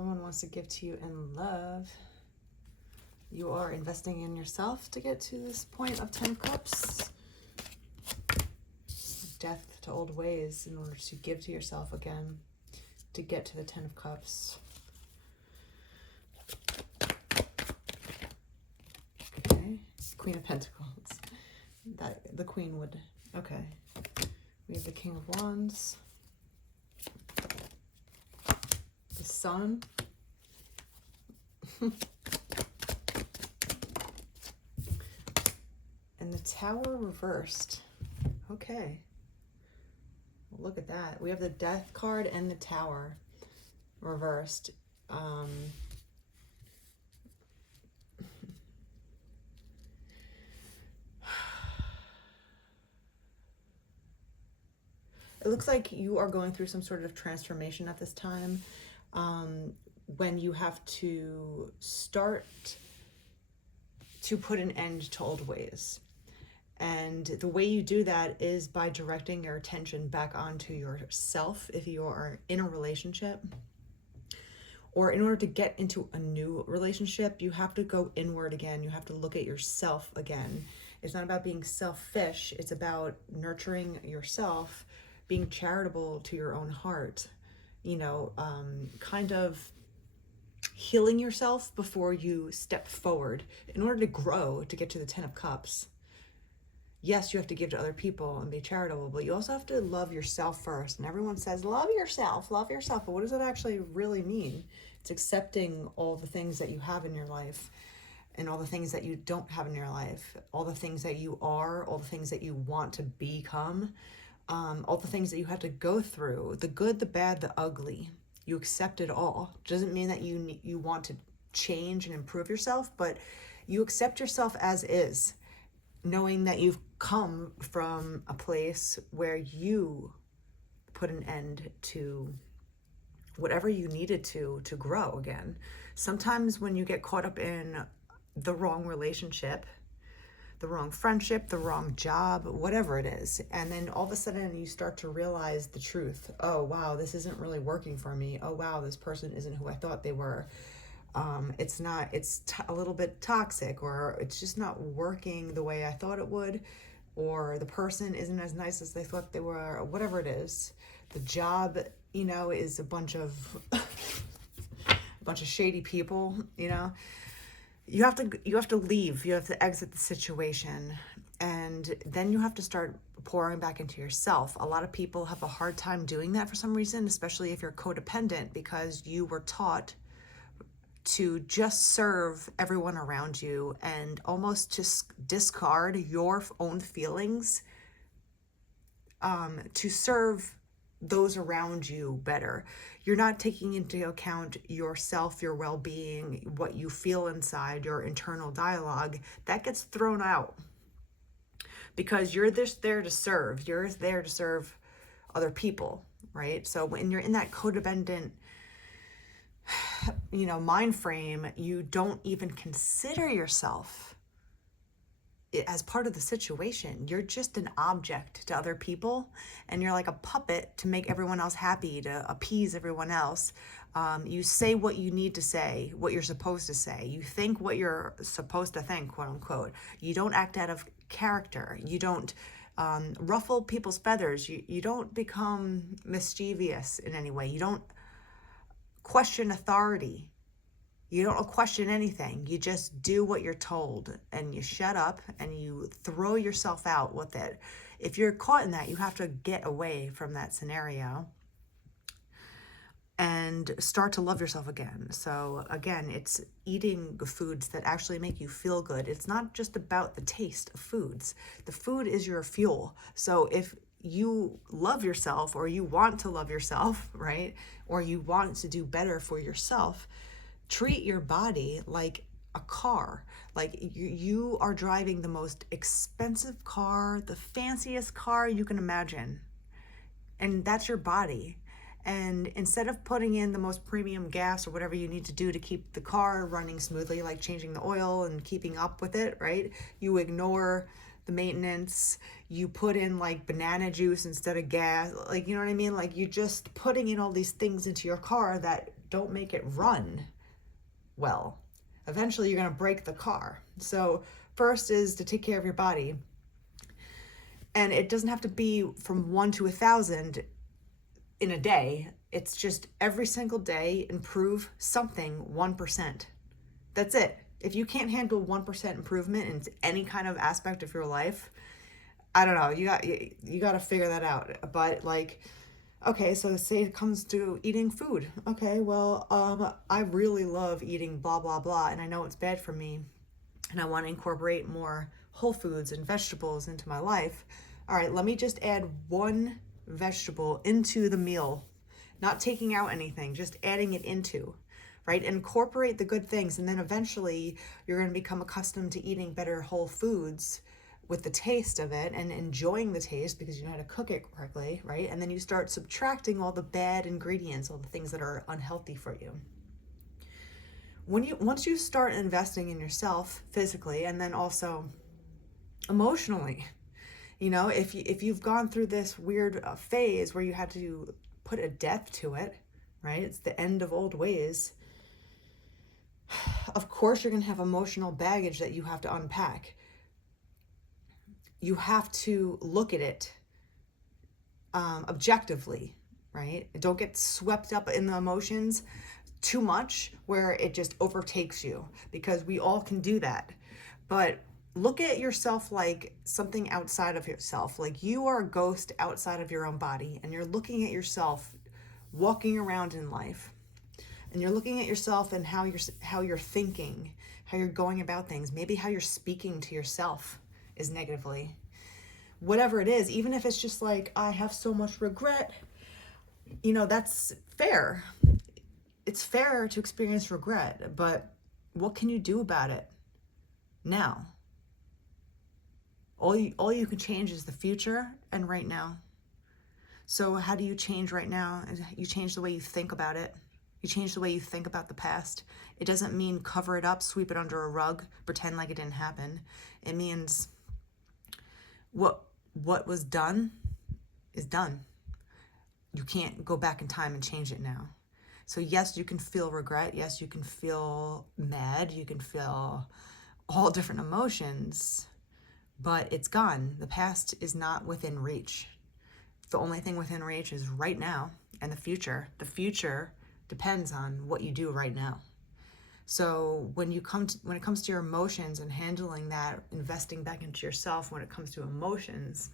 Someone wants to give to you in love. You are investing in yourself to get to this point of 10 of Cups. Death to old ways in order to give to yourself again, to get to the 10 of Cups. Okay, Queen of Pentacles. That the Queen would, okay. We have the King of Wands. The Sun. And the Tower reversed. Okay. Look at that. We have the Death card and the Tower reversed. It looks like you are going through some sort of transformation at this time, when you have to start to put an end to old ways. And the way you do that is by directing your attention back onto yourself if you are in a relationship. Or in order to get into a new relationship, you have to go inward again. You have to look at yourself again. It's not about being selfish. It's about nurturing yourself, being charitable to your own heart, you know, kind of healing yourself before you step forward in order to grow, to get to the 10 of Cups. Yes, you have to give to other people and be charitable, but you also have to love yourself first. And everyone says, love yourself, love yourself. But what does that actually really mean? It's accepting all the things that you have in your life and all the things that you don't have in your life, all the things that you are, all the things that you want to become, all the things that you have to go through, the good, the bad, the ugly. You accept it all. Doesn't mean that you want to change and improve yourself, but you accept yourself as is, knowing that you've come from a place where you put an end to whatever you needed to grow again. Sometimes when you get caught up in the wrong relationship, the wrong friendship, the wrong job, whatever it is, and then all of a sudden you start to realize the truth. Oh, wow, this isn't really working for me. Oh, wow, this person isn't who I thought they were. It's not, it's a little bit toxic, or it's just not working the way I thought it would, or the person isn't as nice as they thought they were, or whatever it is. The job, you know, is a bunch of shady people, you know. You have to leave. You have to exit the situation, and then you have to start pouring back into yourself. A lot of people have a hard time doing that for some reason, especially if you're codependent, because you were taught to just serve everyone around you and almost just discard your own feelings to serve those around you better. You're not taking into account yourself, your well-being, what you feel inside, your internal dialogue. That gets thrown out because you're just there to serve. You're there to serve other people, right? So when you're in that codependent, you know, mind frame, you don't even consider yourself as part of the situation. You're just an object to other people, and you're like a puppet to make everyone else happy, to appease everyone else. You say what you need to say, what you're supposed to say. You think what you're supposed to think, quote unquote. You don't act out of character. You don't ruffle people's feathers. You don't become mischievous in any way. You don't question authority. You don't question anything. You just do what you're told, and you shut up and you throw yourself out with it. If you're caught in that, you have to get away from that scenario and start to love yourself again. So again, it's eating foods that actually make you feel good. It's not just about the taste of foods. The food is your fuel. So if you love yourself, or you want to love yourself, right? Or you want to do better for yourself, treat your body like a car. Like you are driving the most expensive car, the fanciest car you can imagine. And that's your body. And instead of putting in the most premium gas or whatever you need to do to keep the car running smoothly, like changing the oil and keeping up with it, right? You ignore the maintenance. You put in like banana juice instead of gas. Like, you know what I mean? Like, you're just putting in all these things into your car that don't make it run well. Eventually you're going to break the car. So first is to take care of your body. And it doesn't have to be from 1 to 1,000 in a day. It's just every single day improve something 1%. That's it. If you can't handle 1% improvement in any kind of aspect of your life, I don't know, you got to figure that out. But like, okay, so say it comes to eating food. Okay, well, I really love eating blah, blah, blah, and I know it's bad for me, and I want to incorporate more whole foods and vegetables into my life. All right, let me just add one vegetable into the meal, not taking out anything, just adding it into, right? Incorporate the good things, and then eventually you're going to become accustomed to eating better whole foods with the taste of it and enjoying the taste because you know how to cook it correctly, right? And then you start subtracting all the bad ingredients, all the things that are unhealthy for you. Once you start investing in yourself physically and then also emotionally, you know, if you've gone through this weird phase where you had to put a death to it, right? It's the end of old ways. Of course, you're going to have emotional baggage that you have to unpack. You have to look at it objectively, right? Don't get swept up in the emotions too much where it just overtakes you, because we all can do that. But look at yourself like something outside of yourself. Like you are a ghost outside of your own body, and you're looking at yourself walking around in life. And you're looking at yourself and how you're thinking, how you're going about things, maybe how you're speaking to yourself is negatively. Whatever it is, even if it's just like, I have so much regret, you know, that's fair. It's fair to experience regret, but what can you do about it now? All you can change is the future and right now. So how do you change right now? You change the way you think about it. You change the way you think about the past. It doesn't mean cover it up, sweep it under a rug, pretend like it didn't happen. It means what was done is done. You can't go back in time and change it now. So yes, you can feel regret. Yes, you can feel mad. You can feel all different emotions, but it's gone. The past is not within reach. The only thing within reach is right now and the future. The future depends on what you do right now. So when it comes to your emotions and handling that, investing back into yourself when it comes to emotions,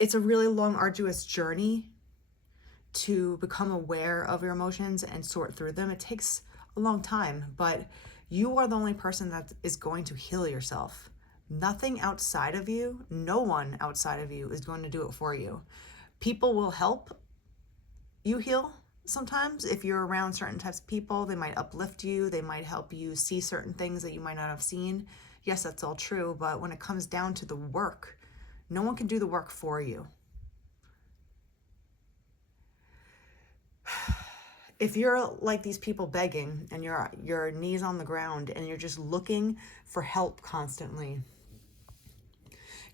it's a really long, arduous journey to become aware of your emotions and sort through them. It takes a long time, but you are the only person that is going to heal yourself. Nothing outside of you, no one outside of you is going to do it for you. People will help you heal sometimes. If you're around certain types of people, they might uplift you. They might help you see certain things that you might not have seen. Yes, that's all true. But when it comes down to the work, no one can do the work for you. If you're like these people begging and your knees on the ground and you're just looking for help constantly,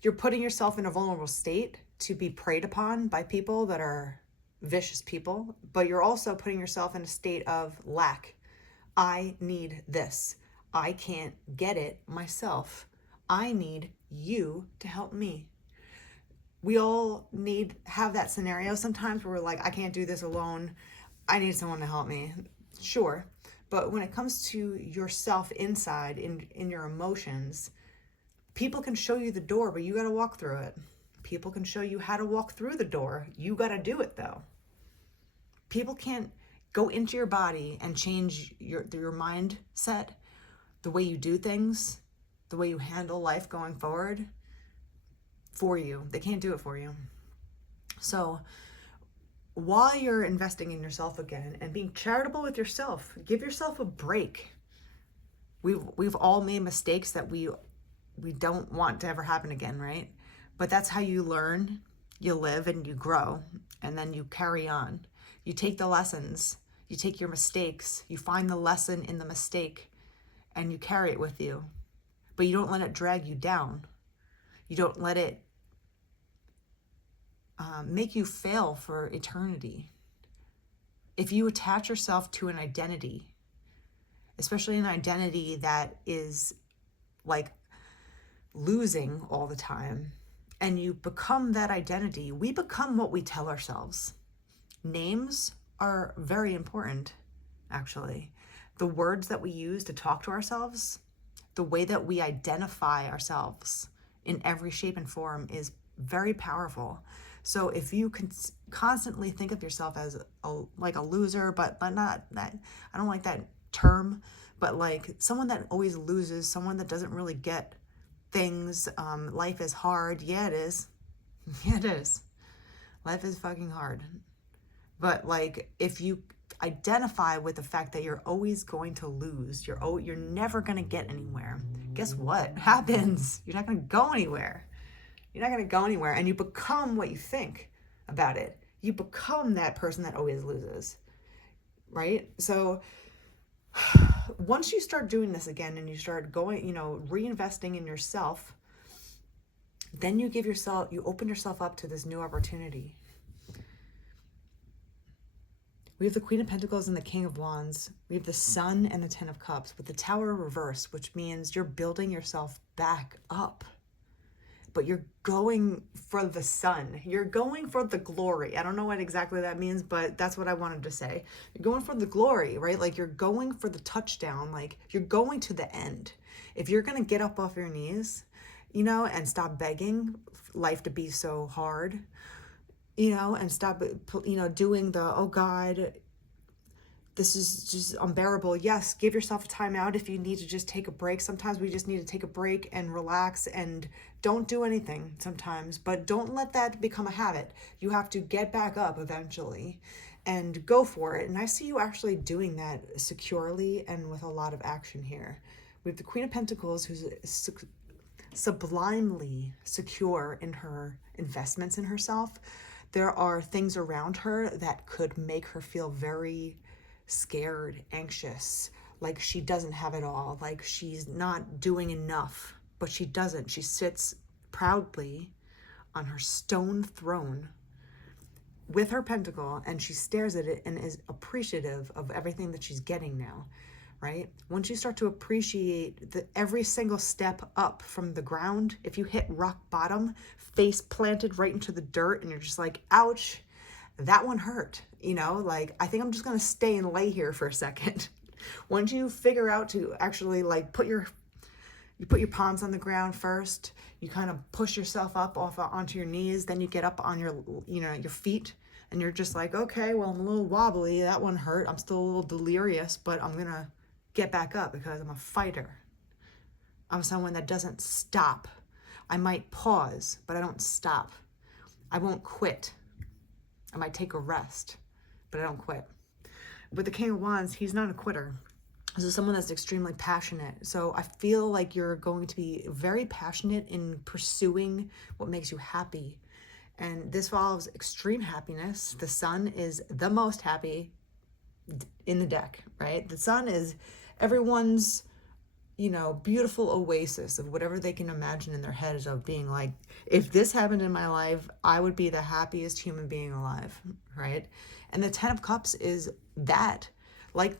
you're putting yourself in a vulnerable state to be preyed upon by people that are vicious people, but you're also putting yourself in a state of lack. I need this. I can't get it myself. I need you to help me. We all have that scenario sometimes where we're like, I can't do this alone. I need someone to help me. Sure. But when it comes to yourself inside, in your emotions, people can show you the door, but you got to walk through it. People can show you how to walk through the door. You got to do it though. People can't go into your body and change your mindset, the way you do things, the way you handle life going forward for you. They can't do it for you. So while you're investing in yourself again and being charitable with yourself, give yourself a break. We've all made mistakes that we don't want to ever happen again, right? But that's how you learn, you live, and you grow, and then you carry on. You take the lessons, you take your mistakes, you find the lesson in the mistake, and you carry it with you. But you don't let it drag you down. You don't let it make you fail for eternity. if you attach yourself to an identity, especially an identity that is like losing all the time, and you become that identity, we become what we tell ourselves. Names are very important, actually. The words that we use to talk to ourselves, the way that we identify ourselves in every shape and form is very powerful. So if you can constantly think of yourself as like a loser, but not that, I don't like that term, but like someone that always loses, someone that doesn't really get things, life is hard. Yeah, it is. Yeah, it is. Life is fucking hard. But like, if you identify with the fact that you're always going to lose, you're never going to get anywhere, guess what happens? You're not going to go anywhere. You're not going to go anywhere, and you become what you think about it. You become that person that always loses, right? So once you start doing this again and you start going, reinvesting in yourself, then you open yourself up to this new opportunity. We have the Queen of Pentacles and the King of Wands. We have the Sun and the Ten of Cups with the Tower reversed, which means you're building yourself back up. But you're going for the sun. You're going for the glory. I don't know what exactly that means, but that's what I wanted to say. You're going for the glory, right? Like you're going for the touchdown. Like you're going to the end. If you're going to get up off your knees, and stop begging life to be so hard, and stop, doing the, oh God, this is just unbearable. Yes, give yourself a time out if you need to just take a break. Sometimes we just need to take a break and relax and don't do anything sometimes, but don't let that become a habit. You have to get back up eventually and go for it. And I see you actually doing that securely and with a lot of action here. We have the Queen of Pentacles, who's sublimely secure in her investments in herself. There are things around her that could make her feel very scared, anxious, like she doesn't have it all, like she's not doing enough, but she doesn't. She sits proudly on her stone throne with her pentacle, and she stares at it and is appreciative of everything that she's getting now, right? Once you start to appreciate every single step up from the ground, if you hit rock bottom, face planted right into the dirt, and you're just like, ouch, that one hurt, like, I think I'm just going to stay and lay here for a second. Once you figure out to actually like you put your palms on the ground first, you kind of push yourself up onto your knees, then you get up on your feet, and you're just like, okay, well, I'm a little wobbly, that one hurt, I'm still a little delirious, but I'm going to get back up because I'm a fighter. I'm someone that doesn't stop. I might pause, but I don't stop. I won't quit. I might take a rest, but I don't quit. With the King of Wands, he's not a quitter. This is someone that's extremely passionate. So I feel like you're going to be very passionate in pursuing what makes you happy. And this involves extreme happiness. The Sun is the most happy in the deck, right? The Sun is everyone's, beautiful oasis of whatever they can imagine in their heads of being like, if this happened in my life, I would be the happiest human being alive, right? And the Ten of Cups is that,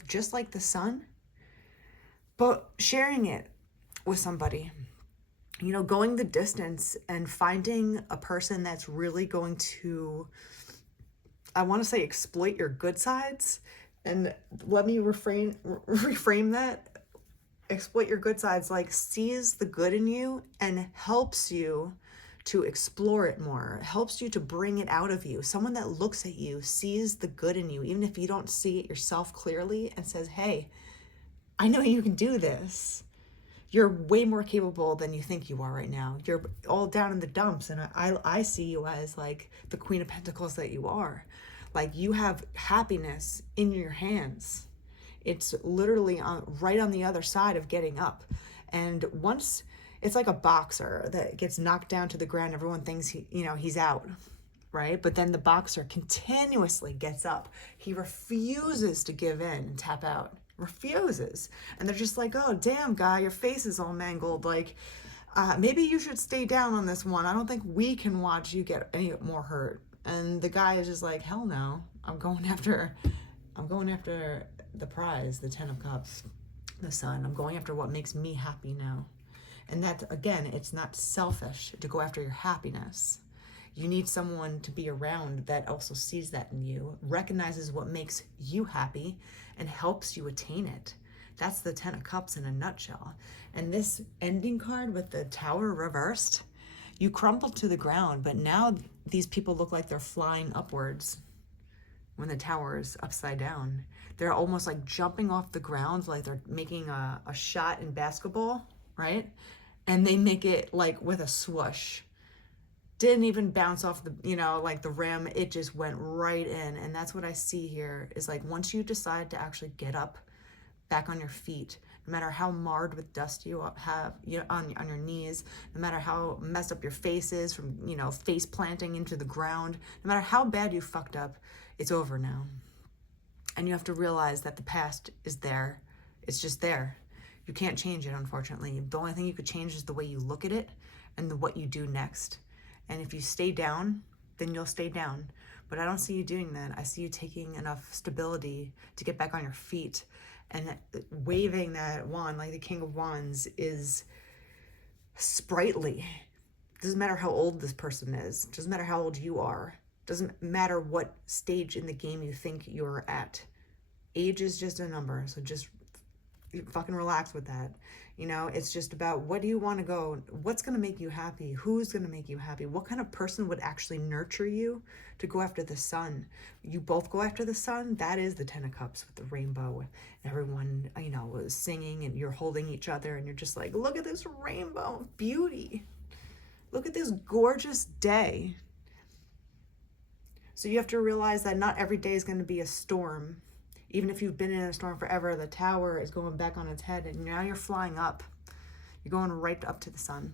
just like the Sun, but sharing it with somebody, going the distance and finding a person that's really going to, I want to say, exploit your good sides. And let me reframe that. Exploit your good sides, like sees the good in you and helps you to explore it more, helps you to bring it out of you. Someone that looks at you, sees the good in you, even if you don't see it yourself clearly, and says, hey, I know you can do this. You're way more capable than you think you are right now. You're all down in the dumps, and I see you as like the Queen of Pentacles that you are. Like, you have happiness in your hands. It's literally right on the other side of getting up. And once, it's like a boxer that gets knocked down to the ground, everyone thinks he's out, right? But then the boxer continuously gets up. He refuses to give in and tap out. Refuses. And they're just like, oh, damn, guy, your face is all mangled. Like, maybe you should stay down on this one. I don't think we can watch you get any more hurt. And the guy is just like, hell no, I'm going after I'm going after the prize, the 10 of Cups, the Sun. I'm going after what makes me happy now. And that, again, it's not selfish to go after your happiness. You need someone to be around that also sees that in you, recognizes what makes you happy, and helps you attain it. That's the 10 of Cups in a nutshell. And this ending card with the Tower reversed, you crumpled to the ground, but now these people look like they're flying upwards when the Tower is upside down. They're almost like jumping off the ground, like they're making a shot in basketball, right? And they make it like with a swoosh. Didn't even bounce off the, like the rim. It just went right in. And that's what I see here is like once you decide to actually get up back on your feet, no matter how marred with dust you have on your knees, no matter how messed up your face is from, face planting into the ground, no matter how bad you fucked up, it's over now. And you have to realize that the past is there. It's just there. You can't change it, unfortunately. The only thing you could change is the way you look at it and what you do next. And if you stay down, then you'll stay down. But I don't see you doing that. I see you taking enough stability to get back on your feet. And waving that wand, like the King of Wands, is sprightly. Doesn't matter how old this person is. Doesn't matter how old you are. Doesn't matter what stage in the game you think you're at. Age is just a number. So just fucking relax with that. It's just about what do you want to go, what's going to make you happy, who's going to make you happy, what kind of person would actually nurture you to go after the sun. You both go after the sun. That is the 10 of Cups with the rainbow and everyone, singing, and you're holding each other and you're just like, look at this rainbow of beauty. Look at this gorgeous day. So you have to realize that not every day is going to be a storm. Even if you've been in a storm forever, the Tower is going back on its head and now you're flying up. You're going right up to the sun.